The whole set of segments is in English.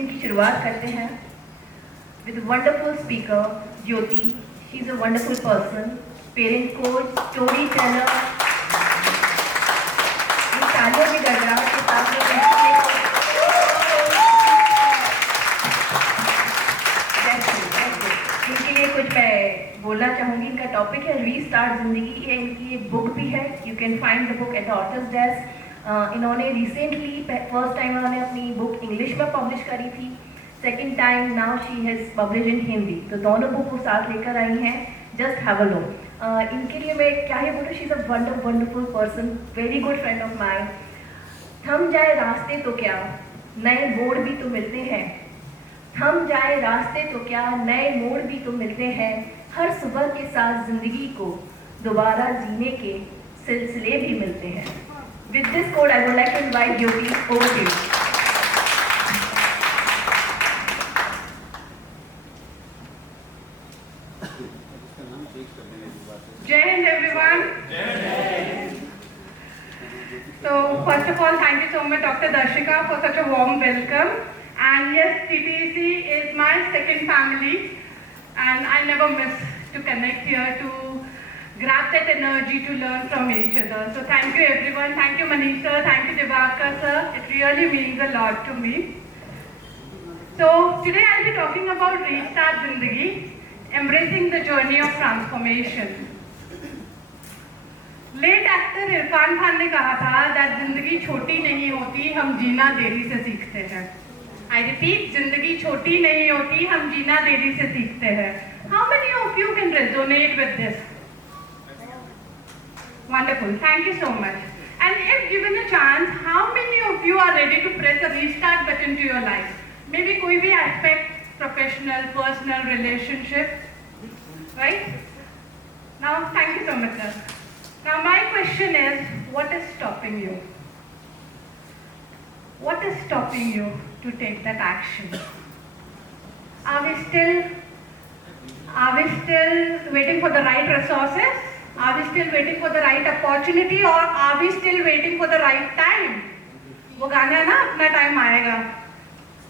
दिन की शुरुआत करते हैं with a wonderful speaker, Jyoti. She's a wonderful person, parent coach, storyteller. ये तालियों की गड़गड़ाहट के साथ इनके लिए कुछ मैं बोलना चाहूँगी. इनका टॉपिक है रीस्टार्ट जिंदगी. ये इनकी एक बुक भी है. You can find the book at author's desk. इन्होंने रिसेंटली फर्स्ट टाइम इन्होंने अपनी बुक इंग्लिश में पब्लिश करी थी. Second time now she has publish in Hindi. तो दोनों बुक वो साथ लेकर आई हैं. Just have a look. इनके लिए मैं क्या ही बोलूँ. She is a wonderful person, very good friend of mine. थम जाए रास्ते तो क्या, नए मोड़ भी तो मिलते हैं. थम जाए रास्ते तो क्या, नए मोड़ भी तो मिलते हैं. हर सुबह के साथ जिंदगी को दोबारा जीने के सिलसिले भी मिलते हैं. With this quote, I would like to invite Jyoti over to you. Jai Hind, everyone. So, first of all, thank you so much, Dr. Darshika, for such a warm welcome. And yes, TTC is my second family, and I never miss to connect here to grab that energy to learn from each other. So thank you everyone. Thank you Manish sir. Thank you Divakar sir. It really means a lot to me. So today I'll be talking about Restart Zindagi, embracing the journey of transformation. Late actor Irfan Khan ने कहा था that जिंदगी छोटी नहीं होती, हम जीना देरी से सीखते हैं. I repeat, जिंदगी छोटी नहीं होती, हम जीना देरी से सीखते हैं. How many of you can resonate with this? Wonderful. Thank you so much. And if given a chance, how many of you are ready to press a restart button to your life? Maybe कोई भी aspect, professional, personal, relationship, right? Now, thank you so much, sir. Now, my question is, what is stopping you? What is stopping you to take that action? Are we still waiting for the right resources? Are we still waiting for the right opportunity, or are we still waiting for the right time? वो गाना है ना, अपना time आएगा.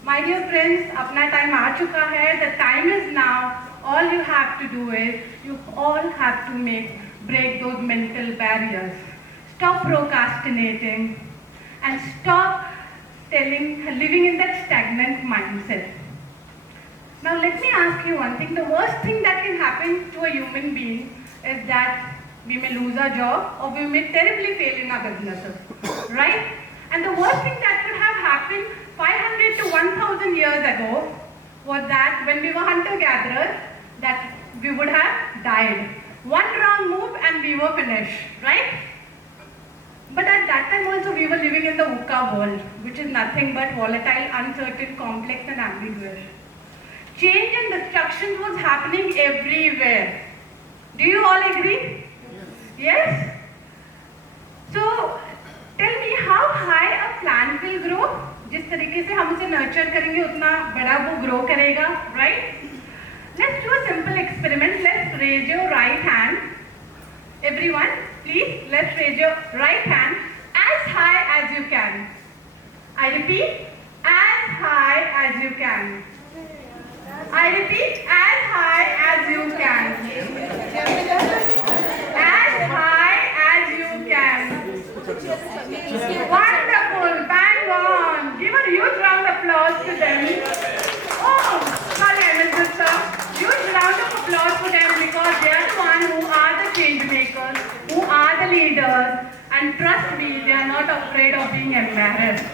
My dear friends, अपना time आ चुका है. The time is now. All you have to do is, you all have to break those mental barriers. Stop procrastinating and stop living in that stagnant mindset. Now let me ask you one thing. The worst thing that can happen to a human being is that we may lose our job, or we may terribly fail in our businesses, right? And the worst thing that could have happened 500 to 1000 years ago was that when we were hunter-gatherers, that we would have died. One wrong move and we were finished, right? But at that time also we were living in the VUCA world, which is nothing but volatile, uncertain, complex and ambiguous. Change and destruction was happening everywhere. Do you all agree? Yes? So, tell me how high a plant will grow. जिस तरीके से हम उसे nurture करेंगे उतना बड़ा वो grow करेगा, right? Let's do a simple experiment. Let's raise your right hand. Everyone, please, let's raise your right hand as high as you can. I repeat, as high as you can. I repeat, as high as you can. As high as you can. Wonderful, bang on. Give a huge round of applause to them. Oh, sorry I missed this sir. Huge round of applause for them because they are the ones who are the change makers, who are the leaders, and trust me, they are not afraid of being embarrassed.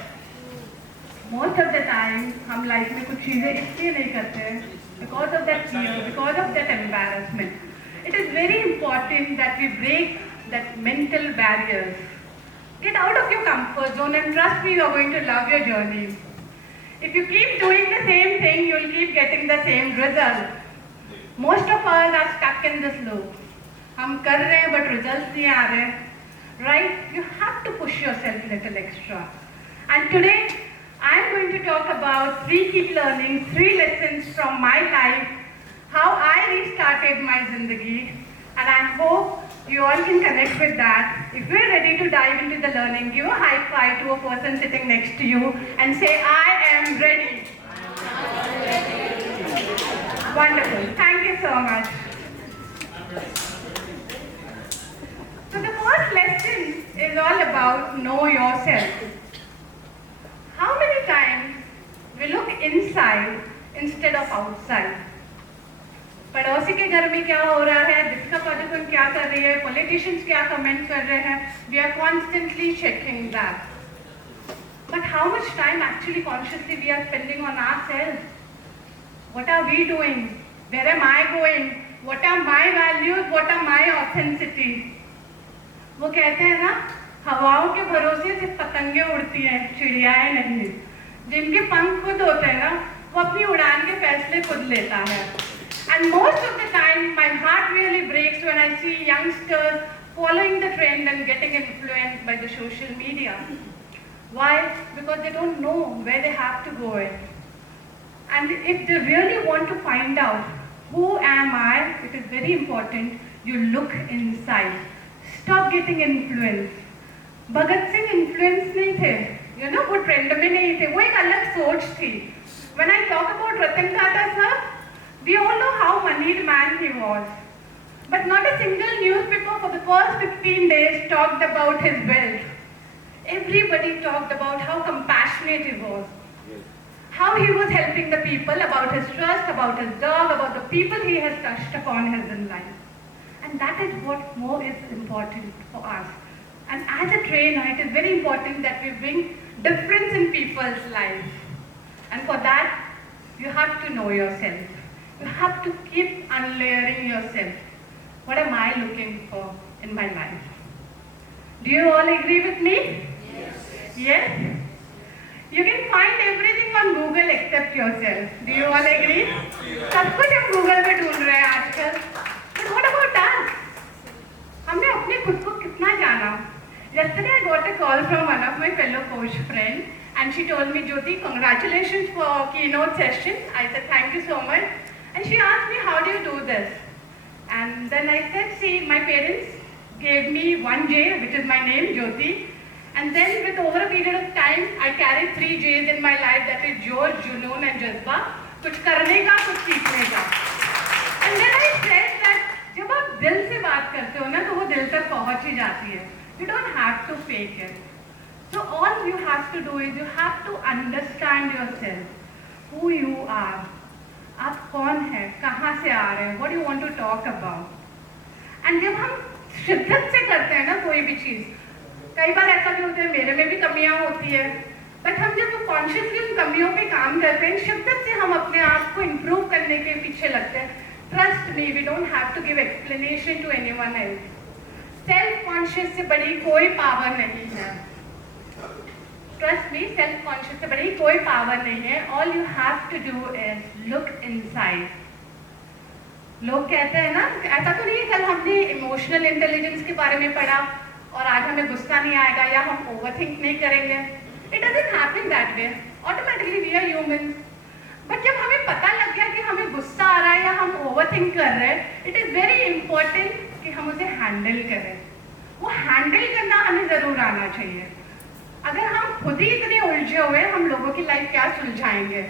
Most of the time, हम life में कुछ चीजें इसलिए नहीं करते हैं because of that fear, because of that embarrassment. It is very important that we break that mental barriers. Get out of your comfort zone and trust me, you are going to love your journey. If you keep doing the same thing, you will keep getting the same result. Most of us are stuck in this loop. हम कर रहे हैं but results नहीं आ रहे, right? You have to push yourself a little extra. And today, I am going to talk about 3 key learnings, 3 lessons from my life, how I restarted my zindagi, and I hope you all can connect with that. If you are ready to dive into the learning, give a high five to a person sitting next to you and say, I am ready. Wonderful. Thank you so much. So the first lesson is all about know yourself. How many times we look inside instead of outside? पड़ोसी के घर में क्या हो रहा है, दीपिका पादुकोण क्या कर रही है, पॉलिटिशियंस क्या कमेंट कर रहे हैं, we are constantly checking that. But how much time actually consciously we are spending on ourselves? What are we doing? Where am I going? What are my values? What are my authenticity? वो कहते हैं ना, हवाओं के भरोसे सिर्फ पतंगे उड़ती हैं, चिड़ियाएं नहीं. जिनके पंख खुद होते हैं ना, वो अपनी उड़ान के फैसले खुद लेता है. And most of the time, my heart really breaks when I see youngsters following the trend and getting influenced by the social media. Why? Because they don't know where they have to go in. And if they really want to find out who am I, it is very important you look inside. Stop getting influenced. Bhagat Singh influence नहीं थे, you know, वो trend में नहीं थे, वो एक अलग सोच थी. When I talk about Ratan Tata sir, we all know how moneyed man he was. But not a single newspaper for the first 15 days talked about his wealth. Everybody talked about how compassionate he was, how he was helping the people, about his trust, about his dog, about the people he has touched upon his life. And that is what more is important for us. And as a trainer, it is very important that we bring difference in people's lives. And for that, you have to know yourself. You have to keep unlayering yourself. What am I looking for in my life? Do you all agree with me? Yes? You can find everything on Google except yourself. Do you all agree? सब कुछ हम Google पे ढूंढ रहे हैं आजकल. But what about us? हमने अपने खुद को कितना जाना? Yesterday I got a call from one of my fellow coach friend and she told me, Jyoti, congratulations for keynote session. I said, thank you so much. And she asked me, how do you do this? And then I said, see, my parents gave me one J, which is my name, Jyoti. And then with over a period of time, I carried 3 J's in my life, that is Josh, Junoon and Jazba. कुछ करने का, कुछ सीखने का. And then I said that जब आप दिल से बात करते हो ना, तो वो दिल तक पहुंच ही जाती है. You don't have to fake it. So all you have to do is you have to understand yourself, who you are. आप कौन है, कहाँ से आ रहे हैं, what do you want to talk about. And जब हम शिद्दत से करते हैं ना कोई भी चीज़, कई बार ऐसा भी होता है मेरे में भी कमियां होती है, बट हम जब कॉन्शियसली उन कमियों पे काम करते हैं, शिद्दत से हम अपने आप को इम्प्रूव करने के पीछे लगते हैं. Trust me, we don't have to give explanation to anyone else. Self conscious से बड़ी कोई पावर नहीं है. ट्रस्ट मी, सेल्फ कॉन्शियस से बड़ी कोई पावर नहीं है. All you have to do is look inside. लोग कहते हैं ना, ऐसा तो नहीं है कल हमने इमोशनल इंटेलिजेंस के बारे में पढ़ा और आज हमें गुस्सा नहीं आएगा या हम ओवरथिंक नहीं करेंगे. It doesn't happen that way. Automatically we are humans. But जब हमें पता लग गया कि हमें गुस्सा आ रहा है या हम ओवरथिंक कर रहे हैं, इट इज़ वेरी इंपॉर्टेंट कि हम उसे हैंडल करें. वो हैंडल करना हमें ज़रूर आना चाहिए. अगर हम खुद ही इतने उलझे हुए, हम लोगों की लाइफ क्या सुलझाएंगे.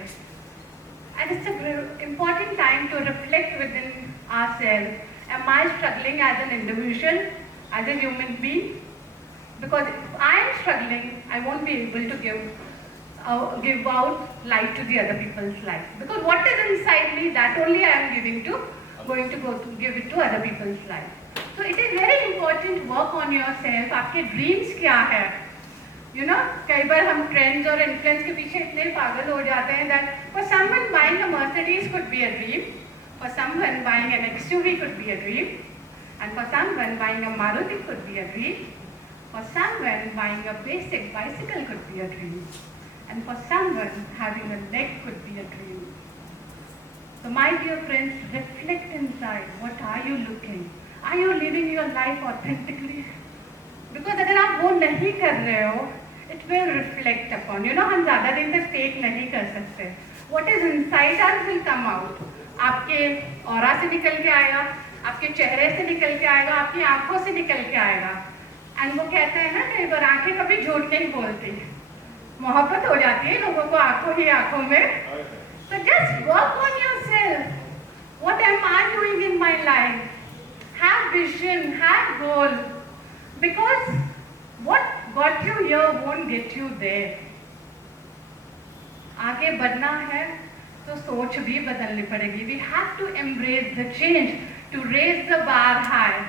And it's an important time to reflect within ourselves. Am I struggling as an individual, as a human being? Because if I am struggling, I won't be able to give out light to the other people's life. Because what is inside me, that only I am going to give it to other people's life. So it is very important, work on yourself. आपके dreams क्या है? You know, कई बार हम trends और influence के पीछे इतने पागल हो जाते हैं that for someone buying a Mercedes could be a dream, for someone buying an XUV could be a dream, and for someone buying a Maruti could be a dream, for someone buying a basic bicycle could be a dream, and for someone having a leg could be a dream. So my dear friends, reflect inside. What are you looking? Are you living your life authentically? Because अगर आप वो नहीं कर रहे हो, it will reflect upon. You know, हम ज़्यादा दिन तक फेक नहीं कर सकते. What is inside us will come out. आपके ऑरा से निकल के आएगा, आपके चेहरे से निकल के आएगा, आपकी आंखों से निकल के आएगा. And वो कहते हैं ना, कई बार आंखें कभी झूठ नहीं बोलती. मोहब्बत हो जाती है लोगों को आंखों ही आंखों में. So just work on yourself. What am I doing in my life? Have vision, have goal. Because what got you here won't get you there. आगे बढ़ना है तो सोच भी बदलनी पड़ेगी. We have to embrace the change to raise the bar high.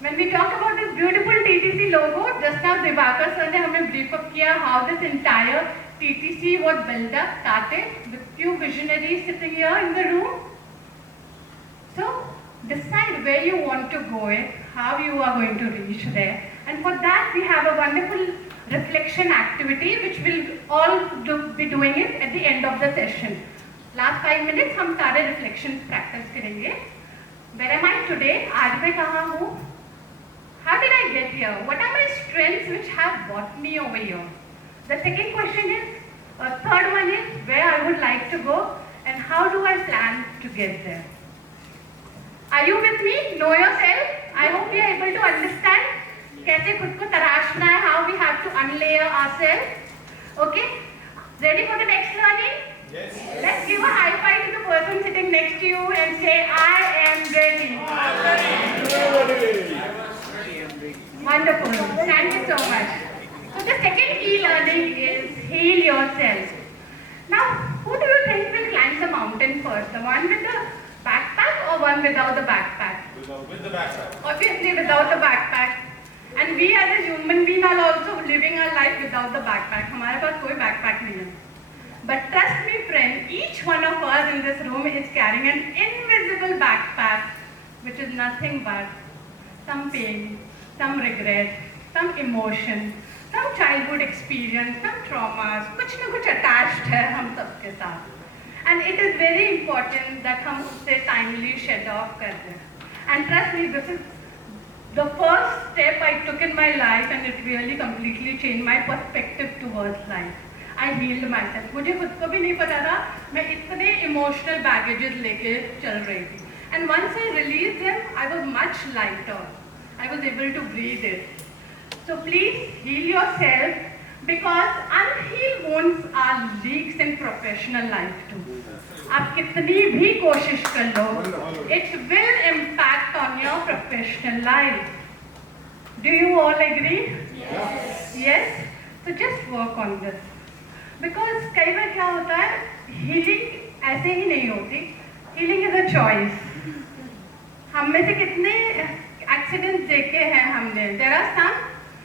When we talk about this beautiful TTC logo, just now Divakar sir ने हमें brief up किया how this entire TTC was built up, started with few visionaries sitting here in the room. So decide where you want to go it, how you are going to reach there, and for that we have a wonderful reflection activity which will all be doing it at the end of the session. Last 5 minutes हम सारे reflection practice करेंगे. Where am I today? आज मैं कहाँ हूँ? How did I get here? What are my strengths which have brought me over here? The second question is, third one is where I would like to go and how do I plan to get there? Are you with me? Know yourself. I hope you are able to understand कैसे खुद को तराशना है, how we have to unlayer ourselves. Okay? Ready for the next learning? Yes. Let's give a high five to the person sitting next to you and say, I am ready. Wonderful. Thank you so much. So the second key learning is heal yourself. Now, who do you think will climb the mountain first? The one with the backpack or one without the backpack? With the backpack. Obviously without the backpack. And we as a human being are also living our life without the backpack. हमारे पास कोई backpack नहीं है. But trust me friend, each one of us in this room is carrying an invisible backpack which is nothing but some pain, some regret, some emotion, some childhood experience, some traumas, कुछ न कुछ attached है हम सबके साथ. And it is very important that हम उससे timely shed off कर दें. And trust me, this is the first step I took in my life and it really completely changed my perspective towards life. I healed myself. मुझे खुद को भी नहीं पता था मैं इतने emotional baggages लेके चल रही थी. And once I released them, I was much lighter. I was able to breathe it. So please heal yourself because unhealed wounds are leaks in professional life too. आप कितनी भी कोशिश कर लो, it will impact on your professional life. Do you all agree? Yes. Yes? So just work on this. Because कई बार क्या होता है, healing ऐसे ही नहीं होती. Healing is a choice. हम में से कितने accidents देखे हैं हमने. There are some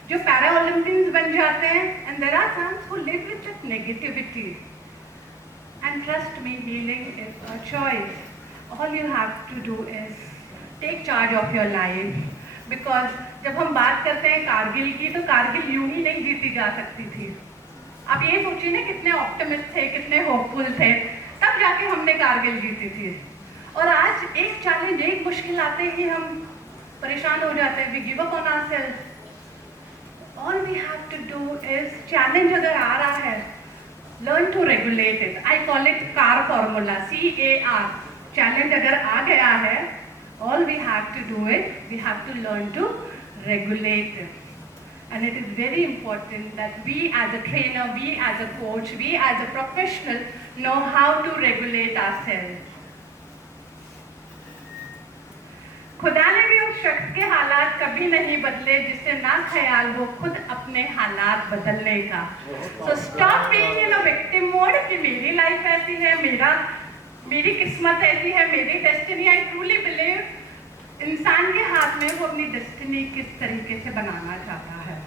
जो Paralympians बन जाते हैं and there are some who live with just negativity. And trust me, healing is a choice. All you have to do is take charge of your life. Because जब हम बात करते हैं कारगिल की, तो कारगिल यूं ही नहीं जीती जा सकती थी. आप ये सोचिए ना कितने ऑप्टिमिस्ट थे, कितने होपफुल थे, तब जाके हमने कारगिल जीती थी. और आज एक चैलेंज, एक मुश्किल आते ही हम परेशान हो जाते हैं. We give up on ourselves. All we have to do is challenge अगर आ रहा है, learn to regulate it. I call it CAR formula, C-A-R. Challenge अगर आ गया है, all we have to do it, we have to learn to regulate it. And it is very important that we as a trainer, we as a coach, we as a professional know how to regulate ourselves. खुदा ने भी उस शख्स के हालात कभी नहीं बदले जिससे ना ख्याल हो खुद अपने हालात बदलने का. So stop being in a victim mode कि मेरी लाइफ ऐसी है, मेरी किस्मत ऐसी है, मेरी डेस्टिनी. I truly believe इंसान के हाथ में वो अपनी डेस्टिनी किस तरीके से बनाना चाहता है.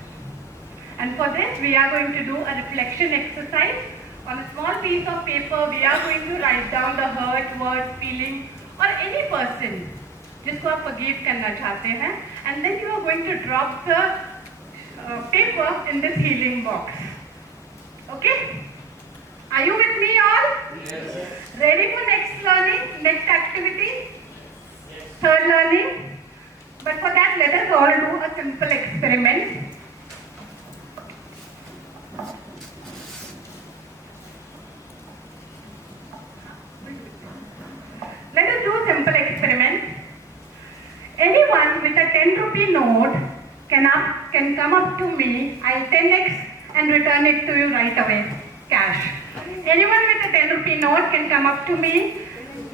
And for this we are going to do a reflection exercise. On a small piece of paper we are going to write down the hurt, words, feeling or any person जिसको आप forgive करना चाहते हैं. And then you are going to drop the paper in this healing box. Okay? Are you with me all? Yes. Ready for next learning, next activity? Third learning. But for that, let us all do a simple experiment. Let us do a simple experiment. Anyone with a 10 rupee note can come up to me. I'll 10x and return it to you right away, cash. Anyone with a 10 rupee note can come up to me.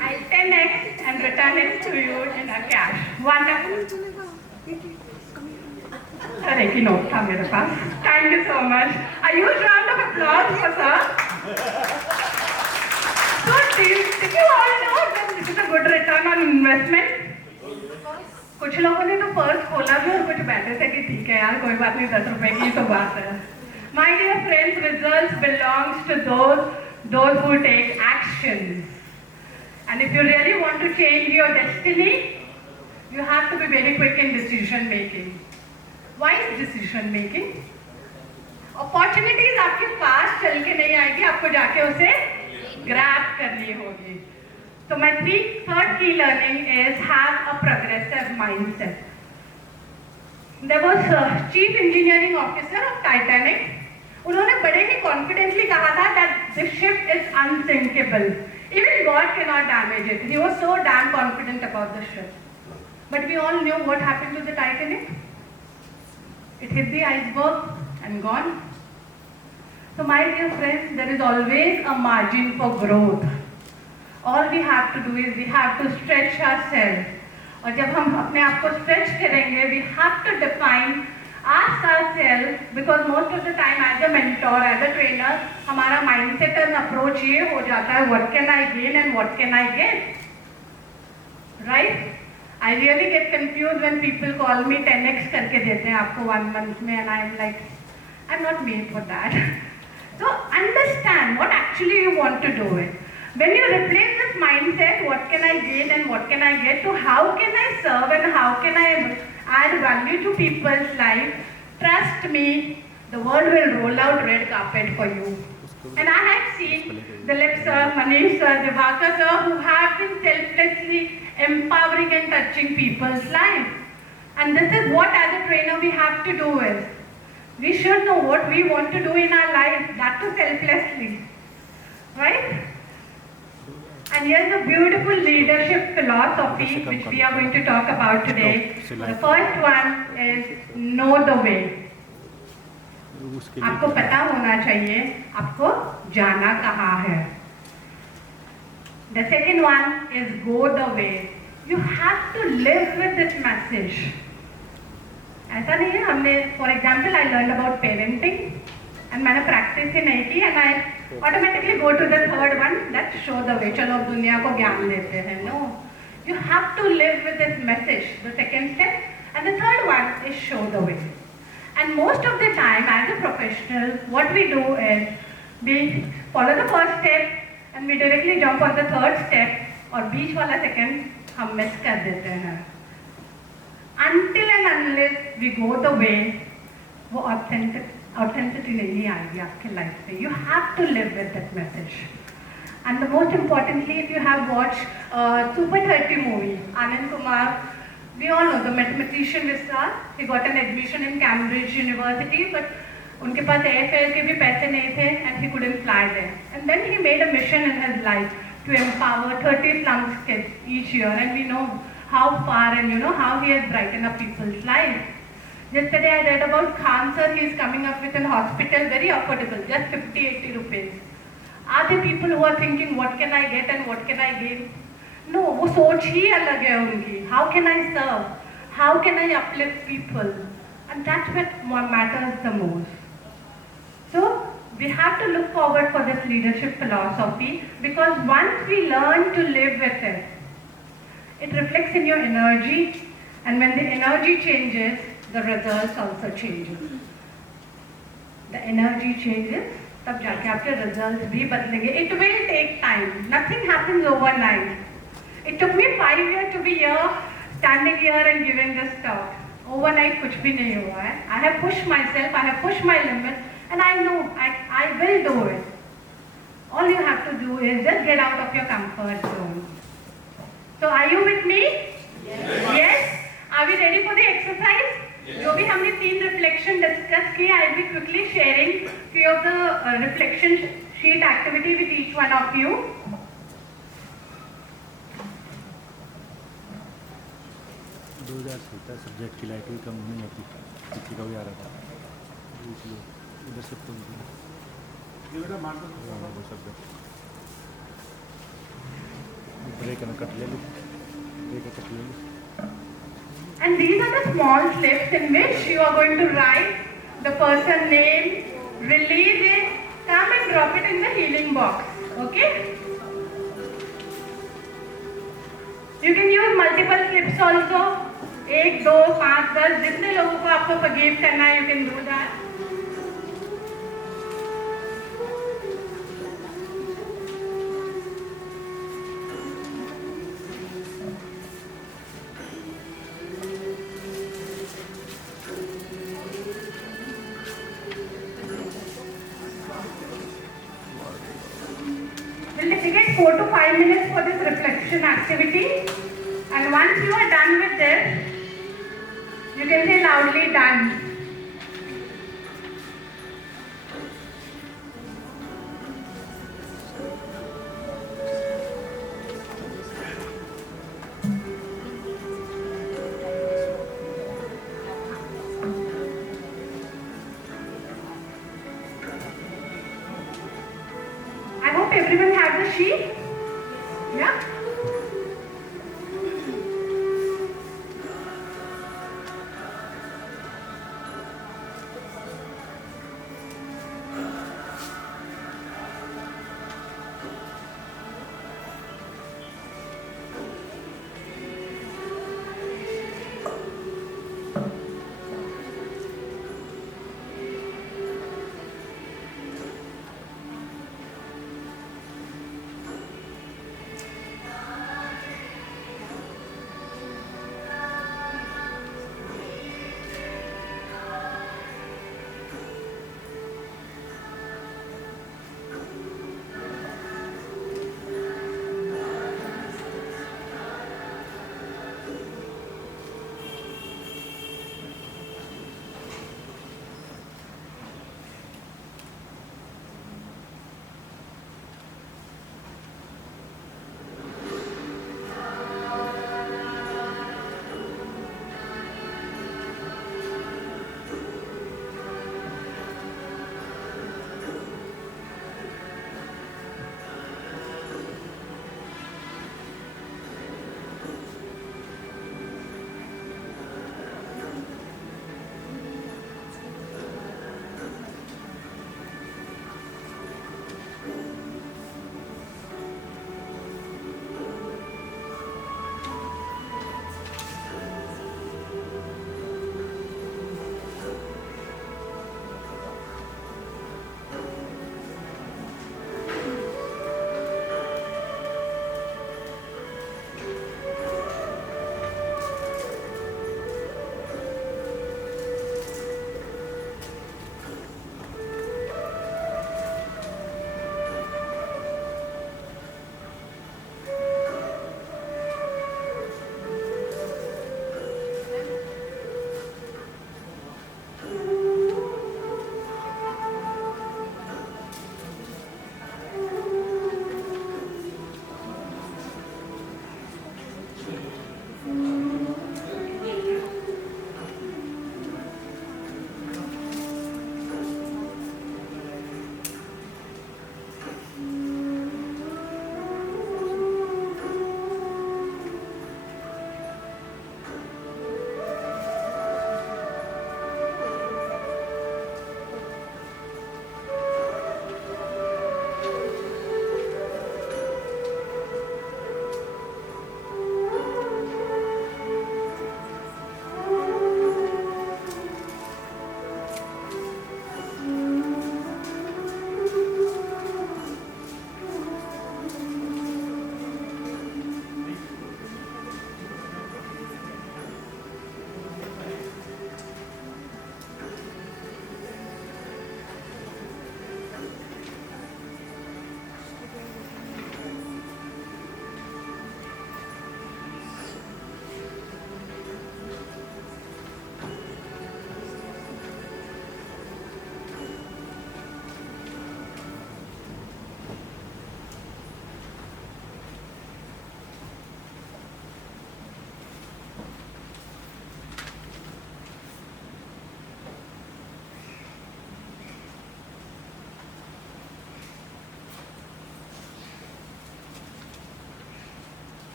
I'll 10x and return it to you in a cash. Wonderful. Sir, एक ही note था मेरे पास. Thank you so much. A huge round of applause for sir. So, did you all know that this is a good return on investment? कुछ लोगों ने तो purse खोला भी और कुछ बैठे थे कि ठीक है यार कोई बात नहीं 10 रुपए की तो बात है. My dear friends, results belongs to those who take actions. And if you really want to change your destiny, you have to be very quick in decision making. Wise decision making. Opportunities आपके पास चल के नहीं आएगी, आपको जाके उसे grab करनी होगी. So my third key learning is have a progressive mindset. There was a chief engineering officer of Titanic. उन्होंने बड़े ही confidently कहा था that this ship is unsinkable. Even God cannot damage it. He was so damn confident about the ship. But we all knew what happened to the Titanic. It hit the iceberg and gone. So my dear friends, there is always a margin for growth. All we have to do is we have to stretch ourselves. और जब हम अपने आप को stretch करेंगे, we have to define ask ourselves, because most of the time as a mentor, as a trainer, हमारा mindset and approach ये हो जाता है, what can I gain and what can I get, right? I really get confused when people call me 10x करके देते हैं आपको 1 month में, and I'm like, I'm not made for that. So understand what actually you want to do it. When you replace this mindset, what can I gain and what can I get, to how can I serve and how can I add value to people's life, trust me, the world will roll out red carpet for you. And I have seen Dilip sir, Manish sir, Divakar sir, who have been selflessly empowering and touching people's lives. And this is what as a trainer we have to do is, we should know what we want to do in our life, that too selflessly, right? And here's a beautiful leadership philosophy which we are going to talk about today. The first one is know the way. आपको पता होना चाहिए आपको जाना कहाँ है. The second one is go the way. You have to live with this message. ऐसा नहीं है हमने, for example, I learned about parenting and मैंने practice ही नहीं की and I automatically go to the third one, that show the way. चलो दुनिया को ज्ञान देते हैं. No, you have to live with this message. The second step, and the third one is show the way. And most of the time, as a professional, what we do is we follow the first step and we directly jump on the third step, और बीच वाला second हम miss कर देते हैं. Until and unless we go the way, वो authenticity नहीं आएगी आपके लाइफ पे. You have to live with that message. And the most importantly, if you have watched Super 30 movie, Anand Kumar, we all know the mathematician Vishal, he got an admission in Cambridge University, but उनके पास airfare के भी पैसे नहीं थे and he couldn't fly there. And then he made a mission in his life to empower 30 slums kids each year, and we know how far and you know how he has brightened up people's lives. Yesterday I read about Khan sir, he is coming up with a hospital, very affordable, just 50-80 rupees. Are there people who are thinking what can I get and what can I give? No, वो सोच ही अलग है उनकी. How can I serve? How can I uplift people? And that's what matters the most. So we have to look forward for this leadership philosophy, because once we learn to live with it, it reflects in your energy, and when the energy changes, the results also changes. The energy changes, तब जाके आपके results भी बदलेंगे. It will take time. Nothing happens overnight. It took me 5 years to be here, standing here and giving this talk. Overnight कुछ भी नहीं हुआ है. I have pushed myself, I have pushed my limits, and I know I will do it. All you have to do is just get out of your comfort zone. So are you with me? Yes? Are we ready for the exercise? जो भी हमने 3 reflection discuss किए, I'll be quickly sharing few of the reflection sheet activity with each one of you. Subject की light भी कम नहीं आती, किसी का भी आ रहा था, इधर से And these are the small slips in which you are going to write the person name, release it, come and drop it in the healing box. Okay? You can use multiple slips also. 1, 2, 5, 10 जितने लोगों को आपको forgive करना है, you can do that. We'll dedicate 4 to 5 minutes for this reflection activity. And once you are done with this, you can say loudly done. I hope everyone has a sheet. Yeah?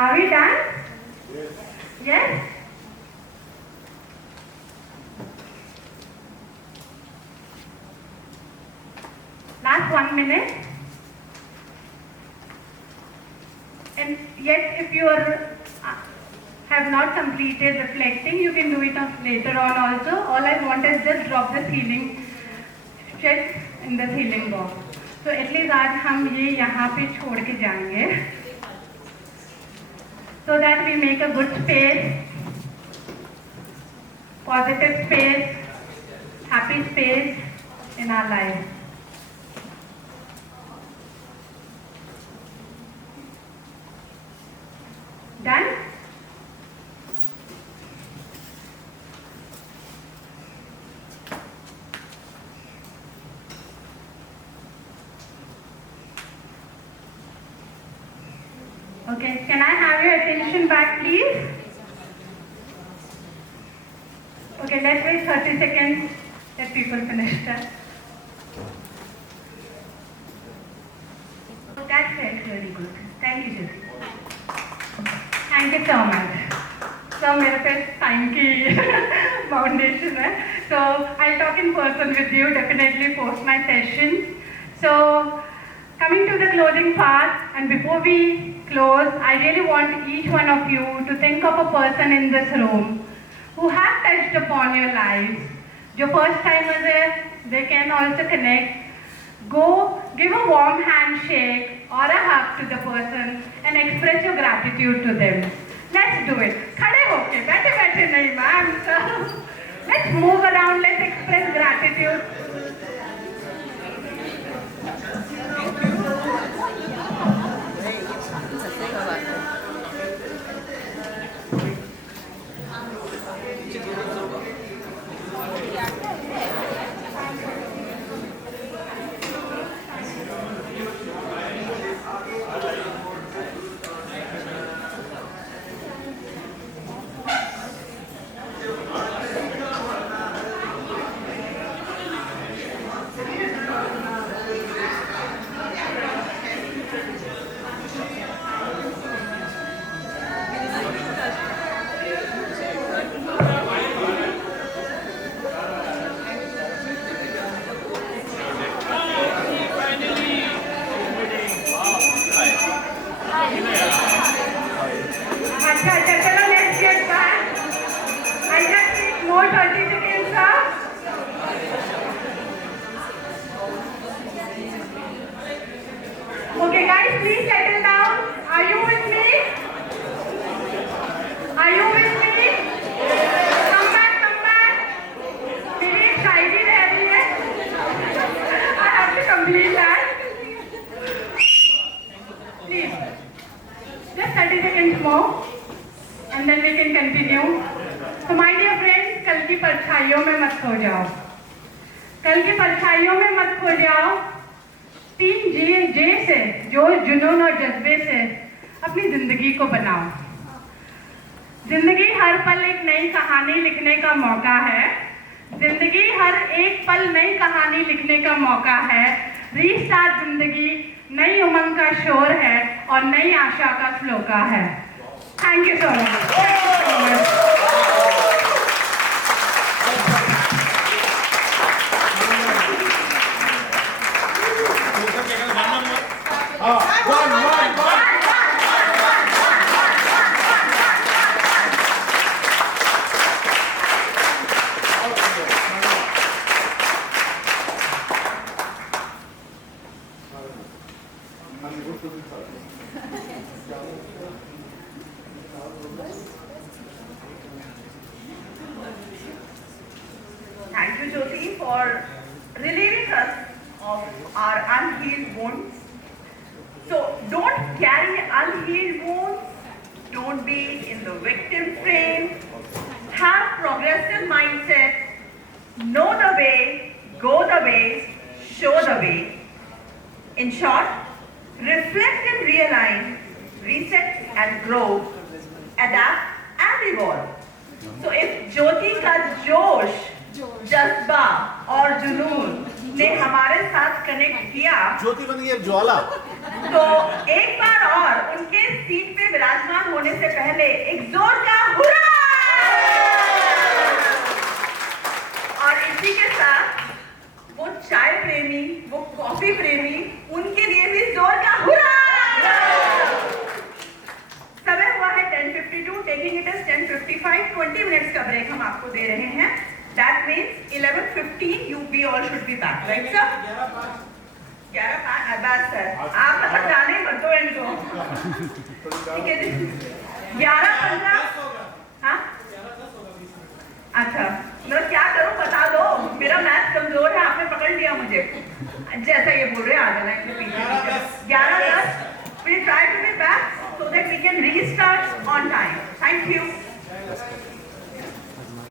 Are we done? Yes? Last 1 minute. And yet, if you have not completed reflecting, you can do it later on also. All I want is just drop the ceiling, check in the ceiling box. So at least आज हम ये यहाँ पे छोड़ के जाएंगे, so that we make a good space, positive space, happy space in our life. Done? Okay, can I have your attention back, please? Okay, let's wait 30 seconds. Let people finish that. That felt really good. Thank you, Jyoti. Thank you so much. So मेरे पे time की foundation है. So I'll talk in person with you definitely post my session. So coming to the closing part, and before we close, I really want each one of you to think of a person in this room who have touched upon your lives. जो first timers है, they can also connect. Go give a warm handshake or a hug to the person and express your gratitude to them. Let's do it. खड़े होके, बैठे बैठे नहीं ma'am. Let's move around. Let's express gratitude. Okay guys, please settle down. Are you with me? Are you with me? Come back, come back. मेरी एक शायरी रह रही है. I have to complete that. Please. Just 30 seconds more. And then we can continue. So my dear friends, कल की परछाइयों में मत खो जाओ. कल की परछाइयों में मत खो जाओ. 3 जे से, जो जुनून और जज्बे से अपनी जिंदगी को बनाओ. जिंदगी हर पल एक नई कहानी लिखने का मौका है. जिंदगी हर एक पल नई कहानी लिखने का मौका है. रीस्टार्ट जिंदगी नई उमंग का शोर है और नई आशा का श्लोका है. Thank you so much. Thank you, Jyoti, for relieving us of our unhealed wounds. So don't carry unhealed wounds. Don't be in the victim frame. Have progressive mindset. Know the way, go the way, show the way. In short, reflect and realign, reset and grow, adapt and evolve. So if Jyoti ka josh, jazba or junoon ने हमारे साथ connect किया, ज्योति बन गई अब ज्वाला। तो एक बार और उनके सीट पे विराजमान होने से पहले एक जोरदार हुर्रा! और इसी के साथ वो चाय प्रेमी, वो कॉफी प्रेमी, उनके लिए भी जोरदार हुर्रा! समय हुआ है 10:52, टेकिंग इट एज 10:55, 20 मिनट्स का ब्रेक हम आपको दे रहे हैं। That means 11:15 you we all should be back, right sir? 11:05 बस सर, आप मतलब जाने मत दो इनको। ठीक है जी। 11:15 हाँ? अच्छा, मतलब क्या करूं बता दो, मेरा मैथ कमजोर है, आपने पकड़ लिया मुझे। जैसा ये बोल रहे हैं आ जाना इनके पीछे। 11:10 we'll try to be back so that we can restart on time. Thank you.